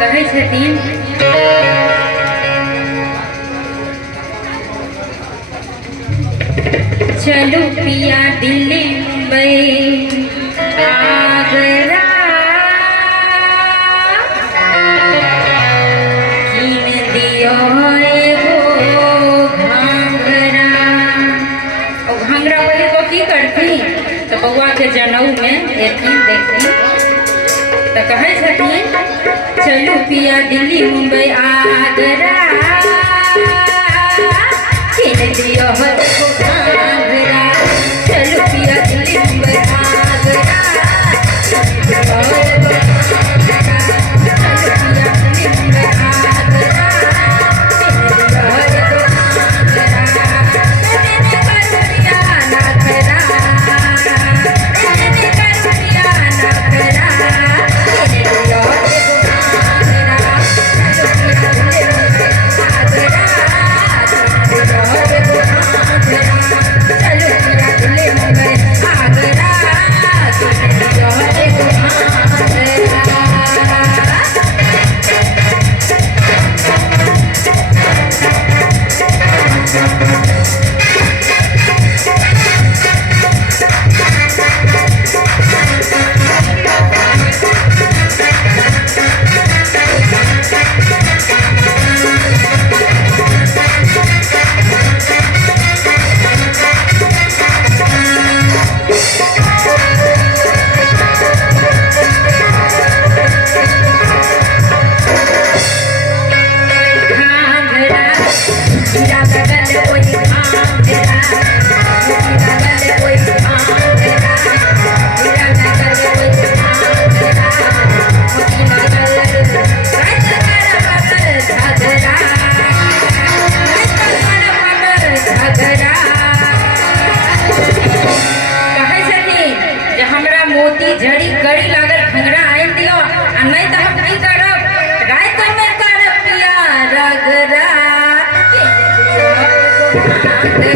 कहै छथिन चलू पिया दिल्ली मुंबई आगरा कीन दियो एगो घाघरा। और घाघरा पहले को की करती तो बउआ के जनऊ में एथिन देखी तो कहै छथिन चलू पिया दिल्ली मुंबई आगरा कीन दियो एगो घाघरा। चलू पिया दिल्ली मुंबई आगरा मोती झड़ी कड़ी लागल घंगरा आइन दियो आ नहीं तो हम की करब रात में करब पिया रगरा के दियो